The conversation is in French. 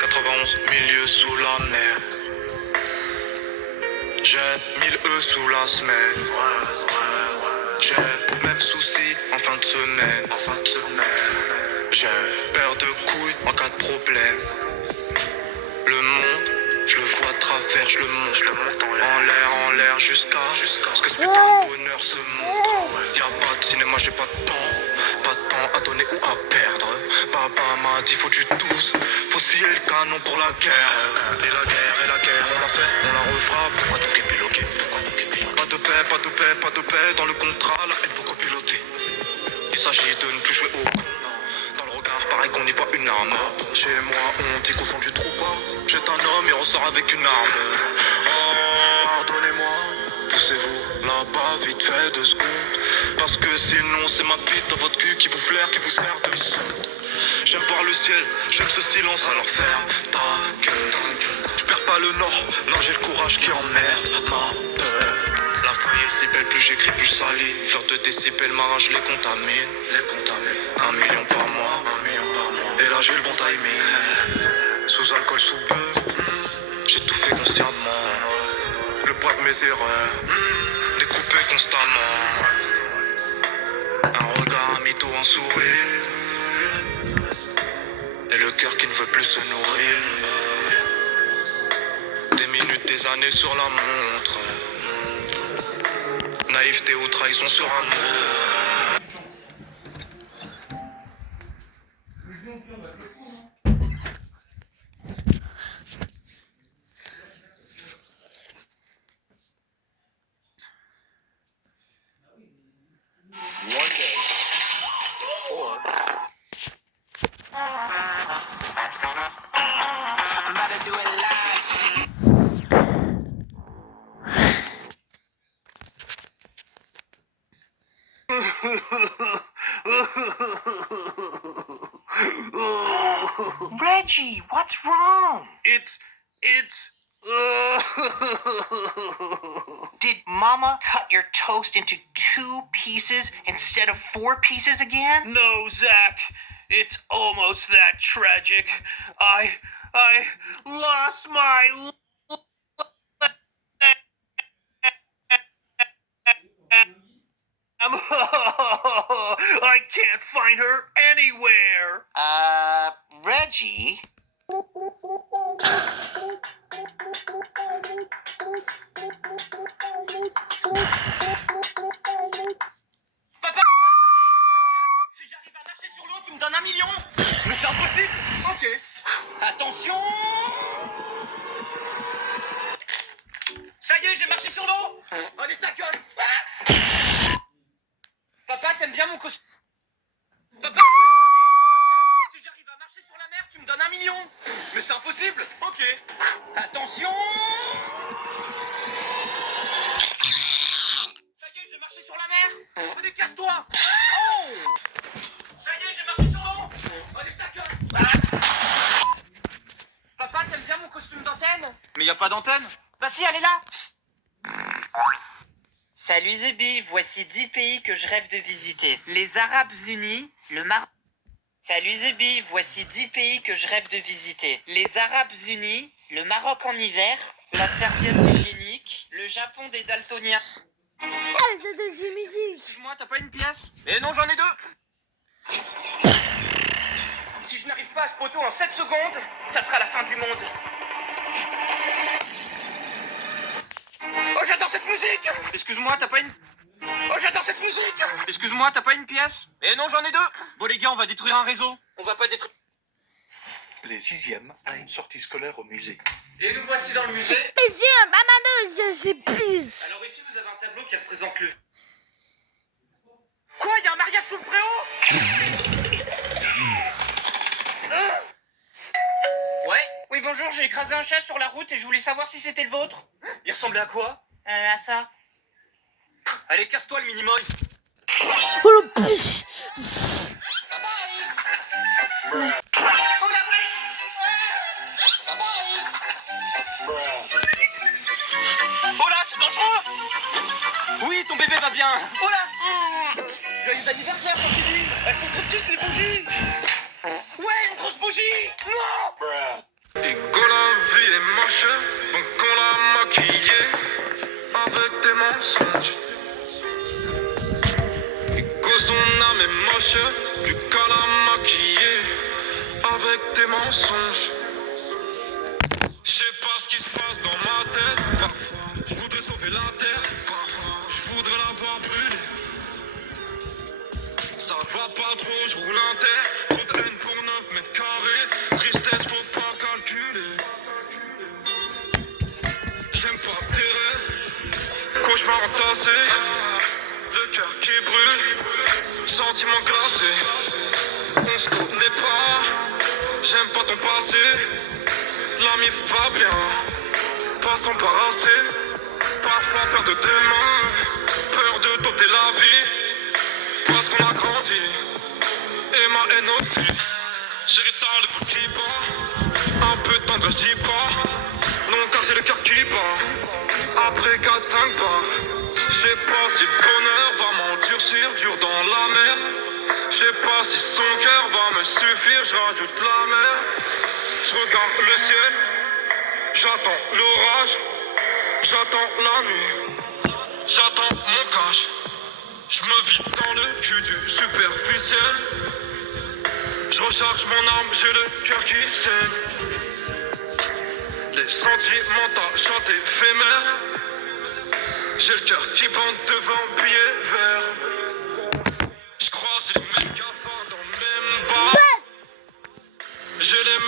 91 milieu sous la mer. J'ai 1000 E sous la semaine. J'ai même souci en fin de semaine. J'ai paire de couilles en cas de problème. Le monde, je le vois à travers, je le monte en l'air jusqu'à ce que ce putain de bonheur se monte. Y'a pas de cinéma, j'ai pas de temps à donner ou à perdre. Papa m'a dit faut du tous, faut scier le canon pour la guerre. Et la guerre, on l'a fait, on la refera. Pourquoi tout est piloté? Pas de paix dans le contrat, la haine pour copiloter. Il s'agit de ne plus jouer au con. Dans le regard, pareil qu'on y voit une arme. Chez moi, on dit qu'au fond du trou, quoi. Jette un homme et on sort avec une arme. Oh, pardonnez-moi, poussez-vous là-bas, vite fait 2 secondes. Parce que sinon, c'est ma bite dans votre cul qui vous flaire, qui vous sert de sonde. J'aime voir le ciel, j'aime ce silence, alors ferme ta gueule. Je perds pas le nord, non j'ai le courage qui emmerde ma peur. La feuille est si belle, plus j'écris, plus ça lit. Fleur de décibels, ma rage les contamine. 1 million par mois, et là j'ai le bon timing. Sous alcool, sous bœuf, j'ai tout fait consciemment. Le poids de mes erreurs, découpé constamment. Un regard, un mytho, un sourire. Et le cœur qui ne veut plus se nourrir. Des minutes, des années sur la montre. Naïveté ou trahison sur un mot. Reggie, what's wrong? It's Did Mama cut your toast into 2 pieces instead of 4 pieces again? No, Zach. It's almost that tragic. I lost my I can't find her anywhere. Reggie? Papa, si j'arrive à marcher sur l'eau, tu me donnes 1 million. Mais c'est impossible. Ok. Attention. Ça y est, j'ai marché sur l'eau. Allez, ta gueule. Ah. Papa, t'aimes bien mon costume? Papa, si j'arrive à marcher sur la mer, tu me donnes 1 million. Mais c'est impossible. Ok. Attention. Ça y est, j'ai marché sur la mer. Allez, casse-toi. Oh. Ça y est, j'ai marché sur l'eau. Allez, ta gueule. Ah. Papa, t'aimes bien mon costume d'antenne? Mais y a pas d'antenne. Bah si, elle est là. Salut Zebi, voici 10 pays que je rêve de visiter. Les Arabes Unis, le Maroc. Salut Zebi, voici 10 pays que je rêve de visiter. Les Arabes Unis, le Maroc en hiver, la serviette hygiénique, le Japon des daltoniens. Ah, c'est de ces musiques. Excuse-moi, t'as pas une pièce? Mais non, j'en ai 2. Si je n'arrive pas à ce poteau en 7 secondes, ça sera la fin du monde. Oh, j'adore cette musique! Excuse-moi, t'as pas une... Oh, j'adore cette musique! Excuse-moi, t'as pas une pièce? Mais non, j'en ai 2. Bon, les gars, on va détruire un réseau. On va pas détruire... Les 6e à une sortie scolaire au musée. Et nous voici dans le musée. Monsieur, maman, je sais plus. Alors ici, vous avez un tableau qui représente le... Quoi? Il y a un mariage sous le préau? Ouais? Oui, bonjour, j'ai écrasé un chat sur la route et je voulais savoir si c'était le vôtre. Il ressemblait à quoi? À ça. Allez, casse-toi le minimoy. Oh le puce. Oh la brèche! Oh là, c'est dangereux! Oui, ton bébé va bien. Oh là! Joyeux anniversaire, Chantilly! Elles sont trop petites, les bougies! Ouais, une grosse bougie. Non. Et quand la vie est moche, donc on l'a maquillée avec des mensonges. Et quand son âme est moche, plus qu'à la maquiller avec des mensonges. Je sais pas ce qui se passe dans ma tête. Parfois, je voudrais sauver la terre. Parfois, je voudrais la voir brûler. Ça va pas trop, je roule un terre. Trop de haine pour 9 mètres carrés. Tristesse, faut pas calculer. J'aime pas tes rêves. Cauchemar entassé. Le cœur qui brûle. Sentiment glacé. On se connaît pas. J'aime pas ton passé. L'ami va bien, pas s'embarrasser. Parfois peur de demain, peur de doter la vie. Parce qu'on a grandi, et ma haine aussi. Chérie, t'as le cœur qui bat. Un peu de tendresse, je dis pas. Non, car j'ai le cœur qui bat. Après 4-5 bars, je sais pas si le bonheur va m'endurcir, dur dans la mer. Je sais pas si son cœur va me suffire, je rajoute la mer. Je regarde le ciel, j'attends l'orage, j'attends la nuit, j'attends mon cash. Je me vide dans le cul du superficiel. Je recharge mon arme, j'ai le cœur qui saigne. Les sentiments tachent éphémères. J'ai le cœur qui bande devant billet vert. Je croise les mêmes cafards dans le même bar. J'ai les